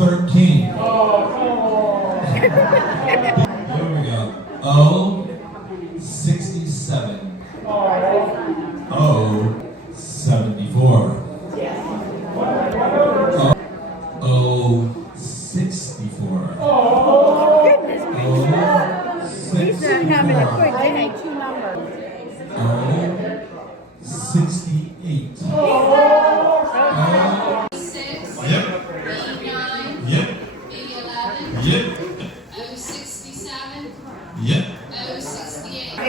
13. Here we go. O, 67. O, 74. O, 64. Goodness me. He's not having a quick day. O, 68. Yep. Yep. Yep. 067. Yep. 068.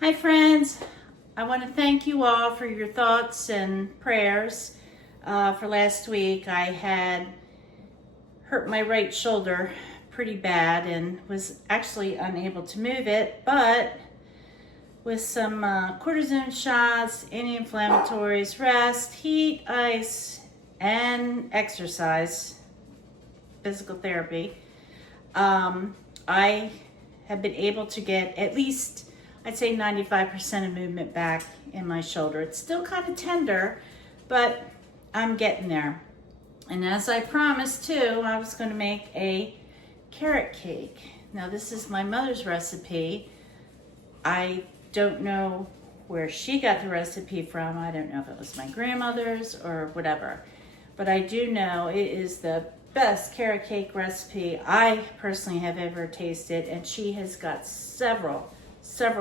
Hi friends, I want to thank you all for your thoughts and prayers. For last week I had hurt my right shoulder pretty bad and was actually unable to move it, but with some cortisone shots, anti-inflammatories, rest, heat, ice, and exercise, physical therapy, I have been able to get at least, I'd say 95% of movement back in my shoulder. It's still kind of tender, but I'm getting there. And as I promised too, I was going to make a carrot cake. Now this is my mother's recipe. I don't know where she got the recipe from. I don't know if it was my grandmother's or whatever. But I do know it is the best carrot cake recipe I personally have ever tasted, and she has got several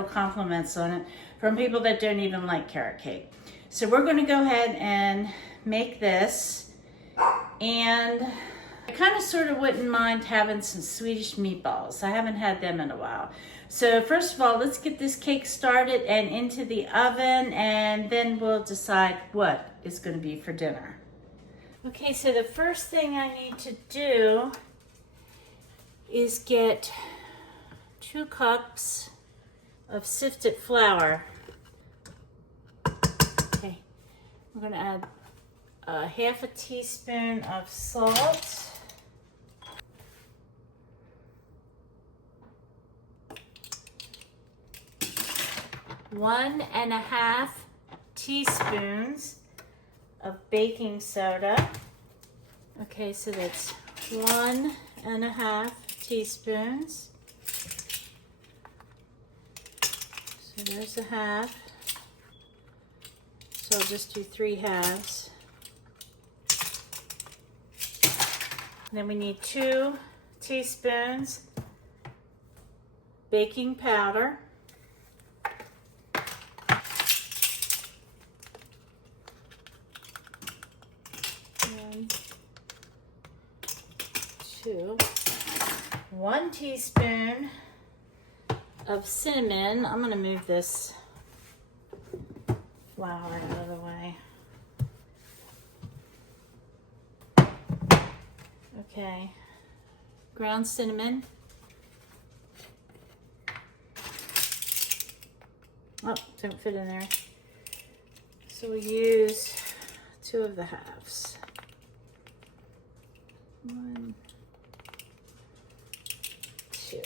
compliments on it from people that don't even like carrot cake. So we're going to go ahead and make this, and I kind of sort of wouldn't mind having some Swedish meatballs. I haven't had them in a while. So first of all, let's get this cake started and into the oven, and then we'll decide what is going to be for dinner. Okay, so the first thing I need to do is get 2 cups of sifted flour. Okay, I'm going to add half a teaspoon of salt. One and a half teaspoons of baking soda. Okay, so that's 1 and a half teaspoons. So there's a half. So I'll just do 3 halves. Then we need 2 teaspoons baking powder. 1 teaspoon of cinnamon. I'm going to move this flour out of the way. Okay, ground cinnamon. Oh, don't fit in there. So we use 2 of the halves. 1, 2.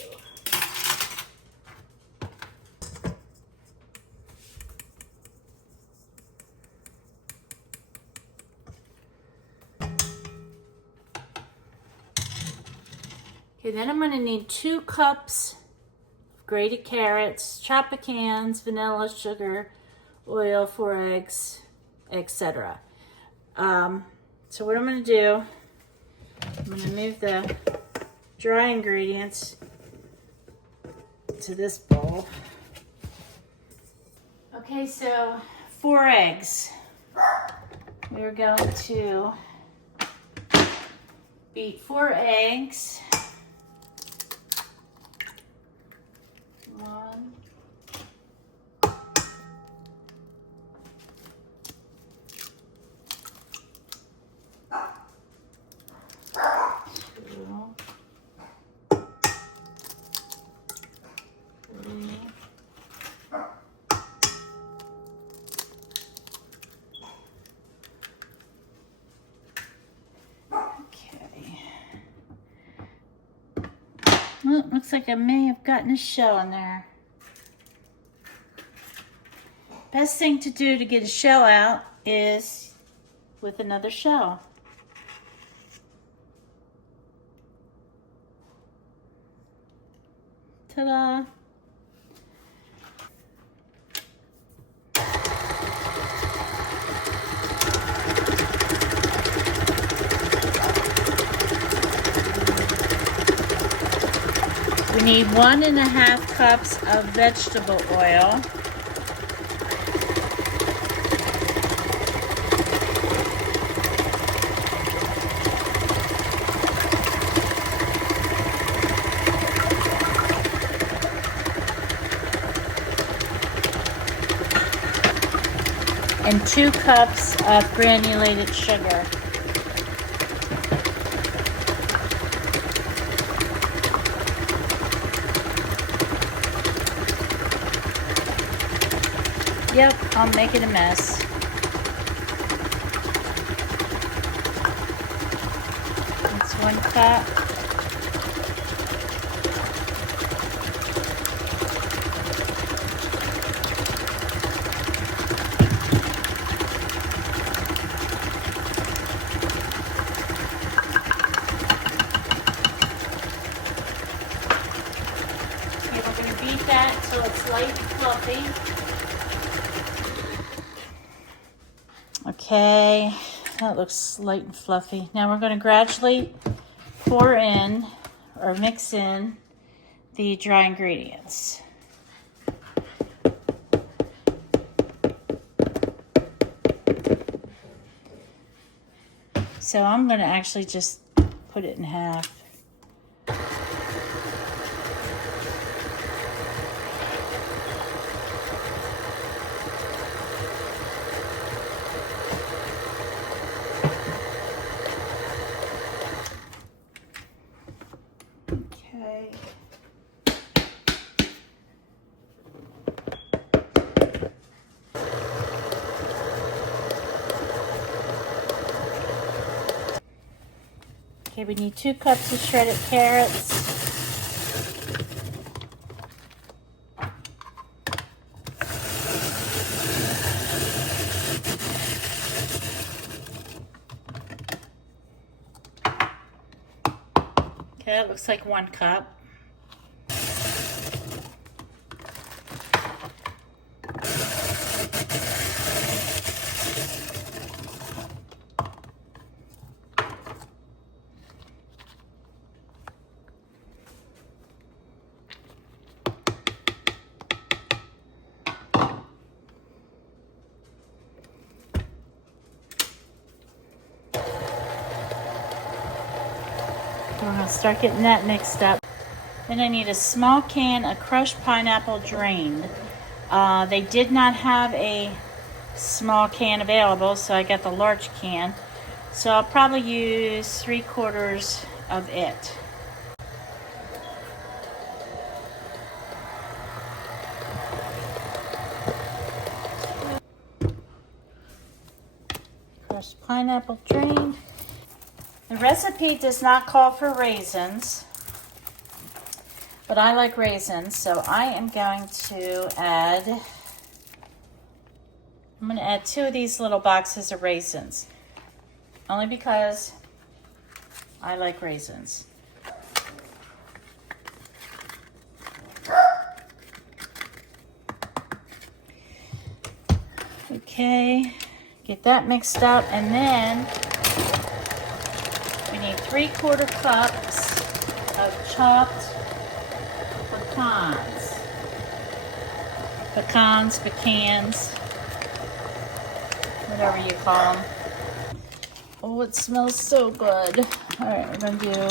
Okay, then I'm going to need 2 cups of grated carrots, chopped pecans, vanilla, sugar, oil, 4 eggs, etc. So what I'm going to do, I'm going to move the dry ingredients to this bowl. Okay, so 4 eggs. We're going to beat 4 eggs. 1, 2, 3, 4. Oh, looks like I may have gotten a shell in there. Best thing to do to get a shell out is with another shell. Ta-da! We need 1.5 cups of vegetable oil. And 2 cups of granulated sugar. Yep, I'm making a mess. That's 1 cup. Okay, we're going to beat that until it's light and fluffy. Okay, that looks light and fluffy. Now we're going to gradually pour in or mix in the dry ingredients. So I'm going to actually just put it in half. Okay. Okay, we need 2 cups of shredded carrots. Okay, that looks like 1 cup. I'm going to start getting that mixed up. Then I need a small can of crushed pineapple drained. They did not have a small can available, so I got the large can. So I'll probably use 3/4 of it. Crushed pineapple drained. The recipe does not call for raisins, but I like raisins, so I am going to add, 2 of these little boxes of raisins, only because I like raisins. Okay, get that mixed up, and then we need 3/4 cups of chopped pecans. Pecans, whatever you call them. Oh, it smells so good. All right, we're gonna do,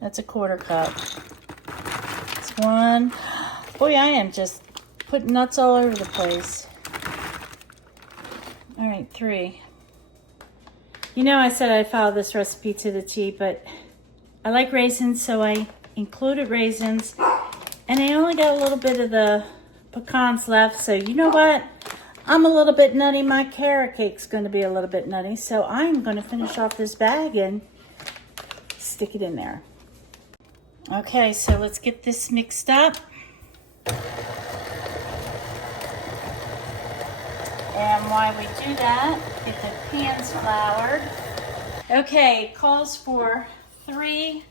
that's 1/4 cup. It's 1. Boy, I am just putting nuts all over the place. All right, 3. You know, I said I'd follow this recipe to the T, but I like raisins, so I included raisins, and I only got a little bit of the pecans left. So you know what? I'm a little bit nutty. My carrot cake's going to be a little bit nutty, so I'm going to finish off this bag and stick it in there. Okay, so let's get this mixed up. And while we do that, get the pans floured. Okay, calls for 3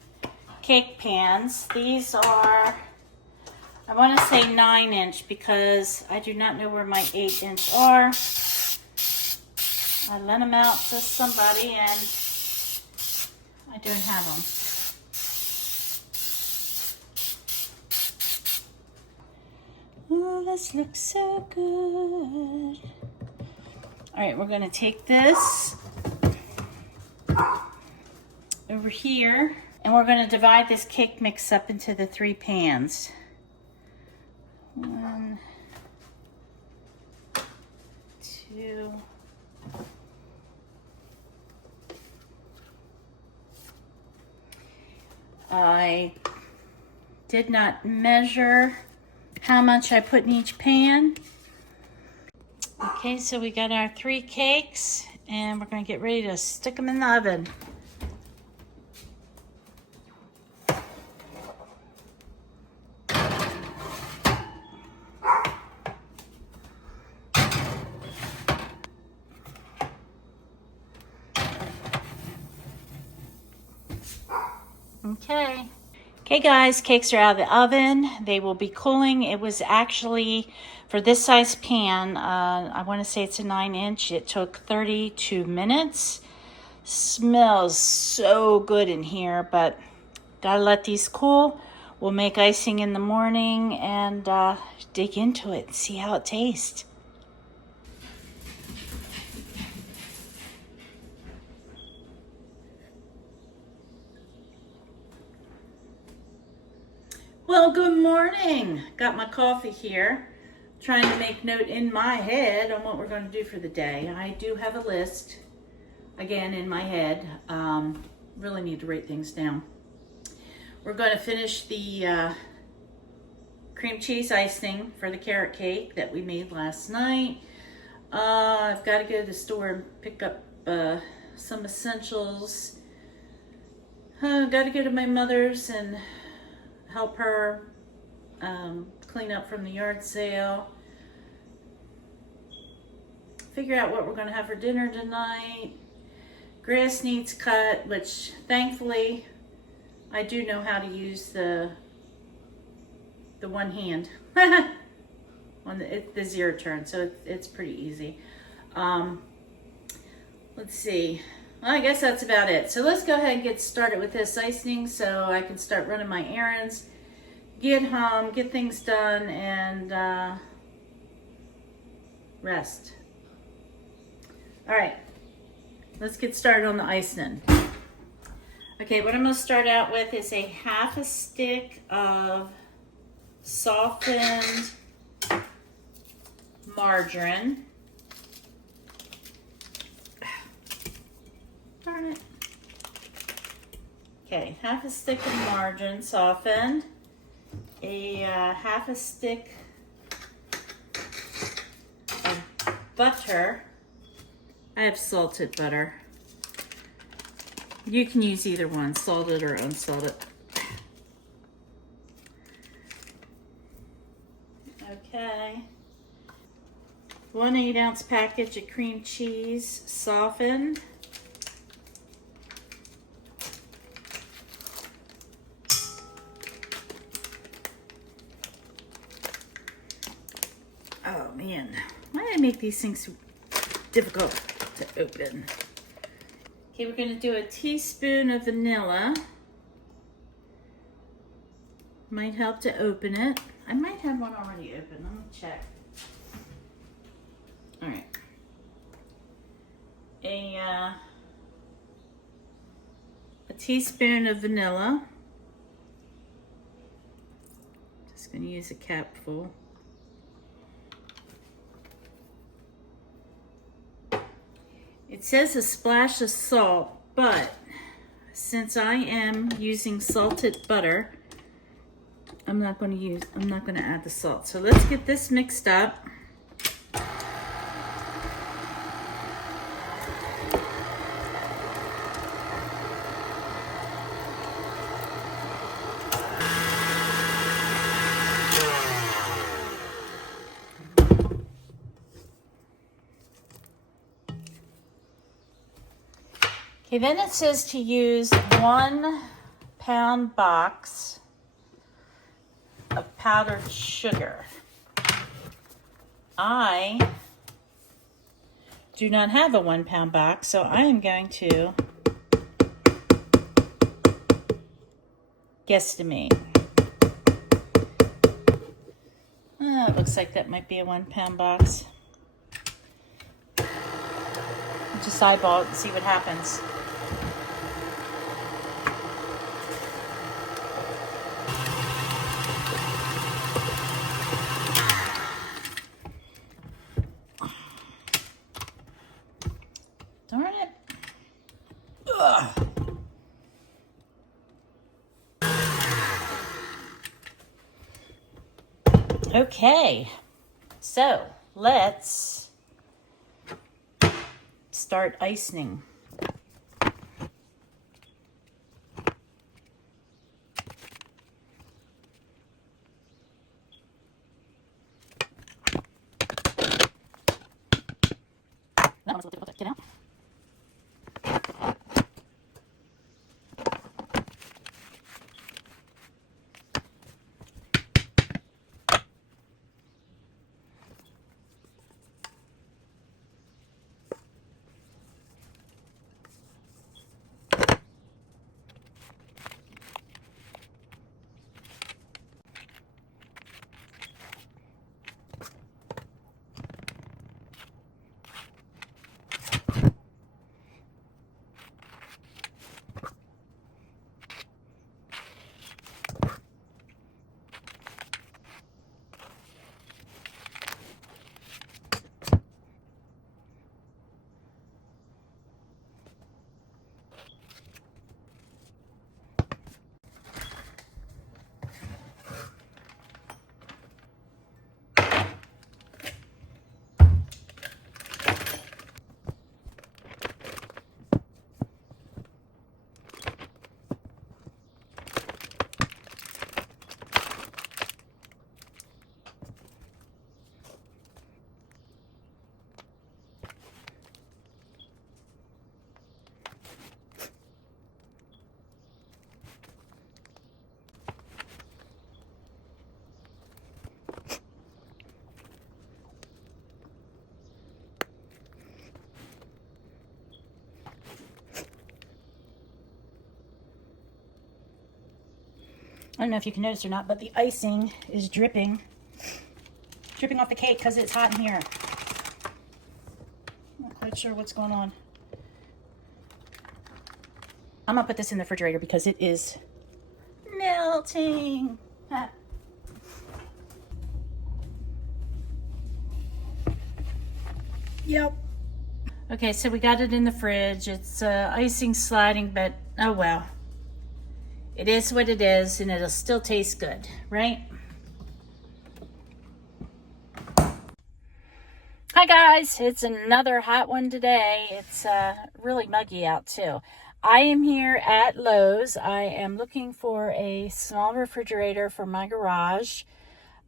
cake pans. These are, I want to say 9-inch because I do not know where my 8-inch are. I lent them out to somebody and I don't have them. Oh, this looks so good. All right, we're gonna take this over here and we're gonna divide this cake mix up into the 3 pans. 1, 2. I did not measure how much I put in each pan. Okay, so we got our 3 cakes and we're gonna get ready to stick them in the oven. Okay guys, cakes are out of the oven. They will be cooling. It was actually, for this size pan, I want to say it's a 9-inch. It took 32 minutes. Smells so good in here, but gotta let these cool. We'll make icing in the morning and dig into it and see how it tastes. Well, good morning. Got my coffee here. Trying to make note in my head on what we're going to do for the day. I do have a list, again, in my head. Really need to write things down. We're going to finish the cream cheese icing for the carrot cake that we made last night. I've got to go to the store and pick up some essentials. Got to go to my mother's and help her clean up from the yard sale. Figure out what we're going to have for dinner tonight. Grass needs cut, which thankfully I do know how to use the one hand on the 0 turn, so it's pretty easy. Let's see. Well, I guess that's about it. So let's go ahead and get started with this icing so I can start running my errands, get home, get things done, and rest. All right, let's get started on the icing. Okay, what I'm going to start out with is a half a stick of softened margarine. Darn it. Okay, half a stick of margarine softened, a half a stick of butter. I have salted butter. You can use either one, salted or unsalted. Okay. 1 8-ounce package of cream cheese softened. Oh man, why did I make these things so difficult to open? Okay, we're going to do a teaspoon of vanilla. Might help to open it. I might have one already open. Let me check. All right. A teaspoon of vanilla. Just going to use a capful. It says a splash of salt, but since I am using salted butter, I'm not going to add the salt. So let's get this mixed up. Okay, then it says to use 1 pound box of powdered sugar. I do not have a 1 pound box, so I am going to guesstimate. It looks like that might be a 1 pound box. Just eyeball it and see what happens. Darn it. Ugh. Okay, so let's start icing. That one's a little difficult to get out. I don't know if you can notice or not, but the icing is dripping off the cake because it's hot in here. I'm not quite sure what's going on. I'm gonna put this in the refrigerator because it is melting. Ah. Yep. Okay, so we got it in the fridge. It's icing sliding, but oh well. It is what it is, and it'll still taste good, right? Hi guys, it's another hot one today. It's really muggy out too. I am here at Lowe's. I am looking for a small refrigerator for my garage.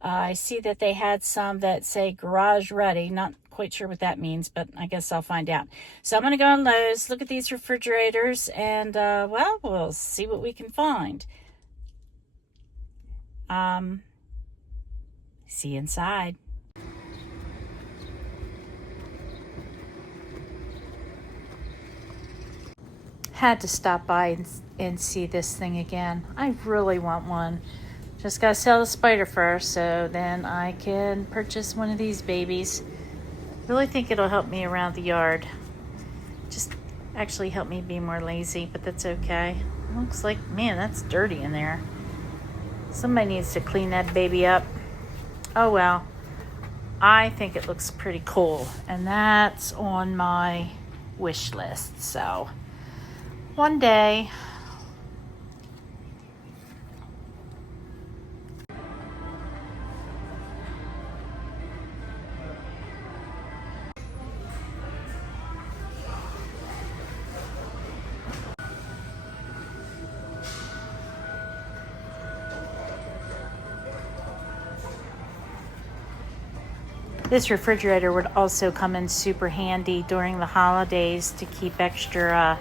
I see that they had some that say garage ready. Not quite sure what that means, but I guess I'll find out. So I'm going to go on Lowe's, look at these refrigerators, and well, we'll see what we can find. See you inside. Had to stop by and see this thing again. I really want one. Just gotta sell the spider first, so then I can purchase one of these babies. Really think it'll help me around the yard. Just actually help me be more lazy, but that's okay. Looks like, man, that's dirty in there. Somebody needs to clean that baby up. Oh well. I think it looks pretty cool, and that's on my wish list, so one day. This refrigerator would also come in super handy during the holidays to keep extra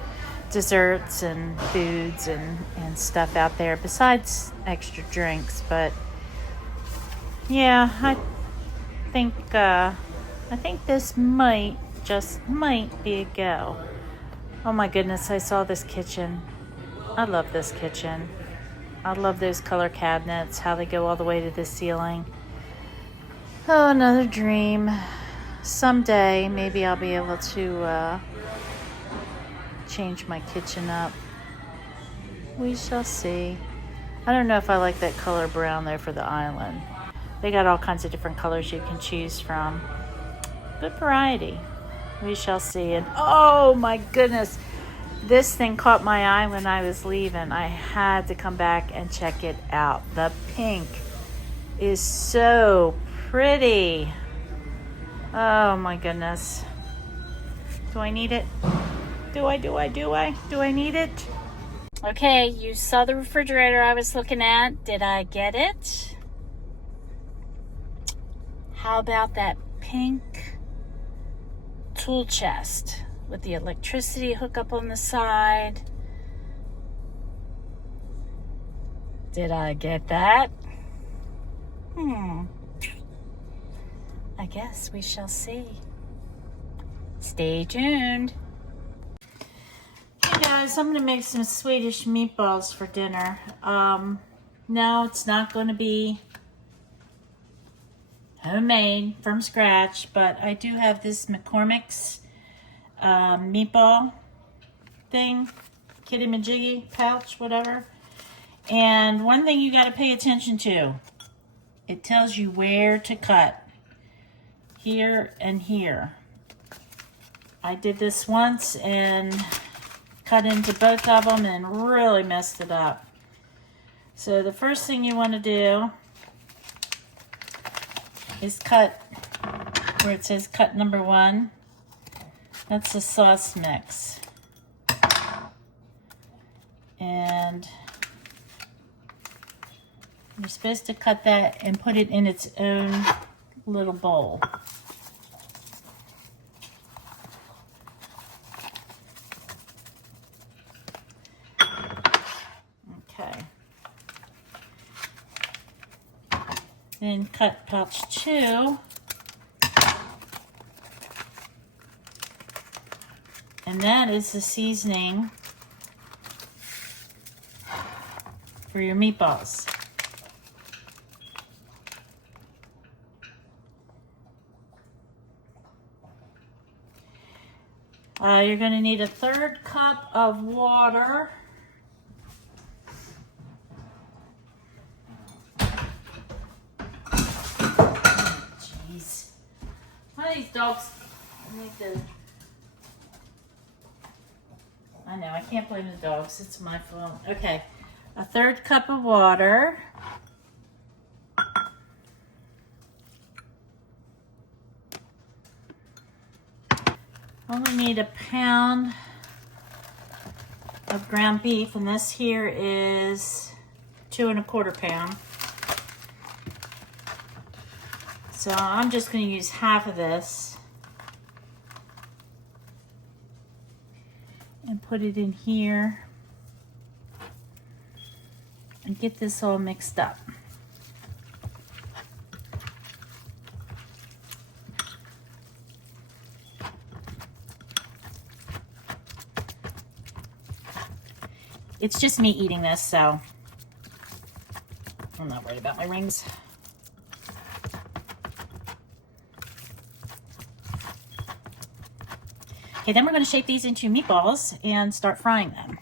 desserts and foods and stuff out there besides extra drinks. But yeah, I think this might be a go. Oh my goodness, I saw this kitchen. I love this kitchen. I love those color cabinets, how they go all the way to the ceiling. Oh, another dream. Someday, maybe I'll be able to change my kitchen up. We shall see. I don't know if I like that color brown there for the island. They got all kinds of different colors you can choose from. Good variety. We shall see. And oh my goodness, this thing caught my eye when I was leaving. I had to come back and check it out. The pink is so pretty. Oh my goodness. Do I need it? Do I need it? Okay, you saw the refrigerator I was looking at. Did I get it? How about that pink tool chest with the electricity hookup on the side? Did I get that? I guess we shall see. Stay tuned. Hey guys, I'm gonna make some Swedish meatballs for dinner. No, it's not gonna be homemade from scratch, but I do have this McCormick's meatball thing, kitty majiggy pouch, whatever. And one thing you got to pay attention to, it tells you where to cut, here and here. I did this once and cut into both of them and really messed it up. So the first thing you want to do is cut where it says cut number 1. That's the sauce mix. And you're supposed to cut that and put it in its own little bowl. Okay. Then cut pouch 2. And that is the seasoning for your meatballs. You're going to need a 1/3 cup of water. Jeez. One of these dogs need to... I know, I can't blame the dogs. It's my fault. Okay, a 1/3 cup of water. Only need a pound of ground beef, and this here is 2 1/4 pounds. So I'm just going to use half of this and put it in here and get this all mixed up. It's just me eating this, so I'm not worried about my rings. Okay, then we're going to shape these into meatballs and start frying them.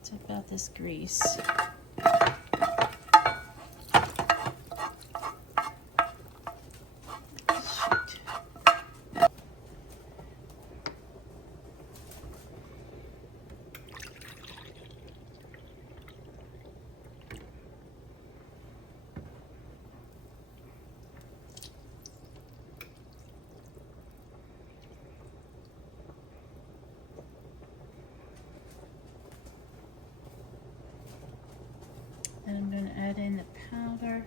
It's about this grease. Shoot. And I'm going to add in the powder.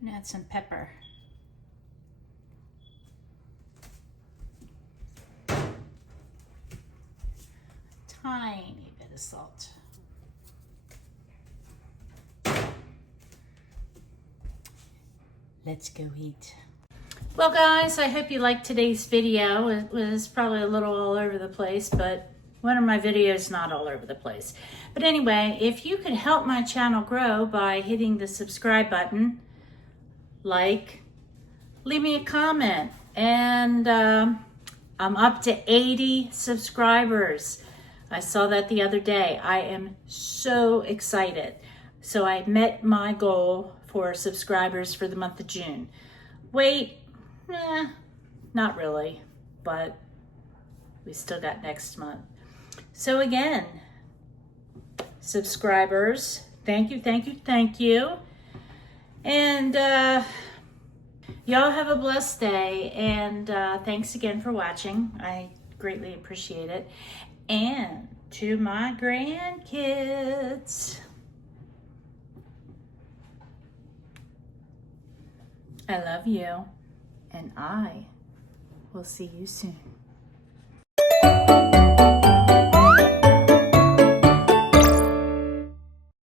And add some pepper. Tiny bit of salt. Let's go eat. Well guys, I hope you liked today's video. It was probably a little all over the place, but one of my videos not all over the place. But anyway, if you could help my channel grow by hitting the subscribe button, like, leave me a comment, and I'm up to 80 subscribers. I saw that the other day. I am so excited. So I met my goal for subscribers for the month of June. Wait, not really, but we still got next month. So again, subscribers, thank you, thank you, thank you. And y'all have a blessed day, and thanks again for watching. I greatly appreciate it. And to my grandkids, I love you, and I will see you soon.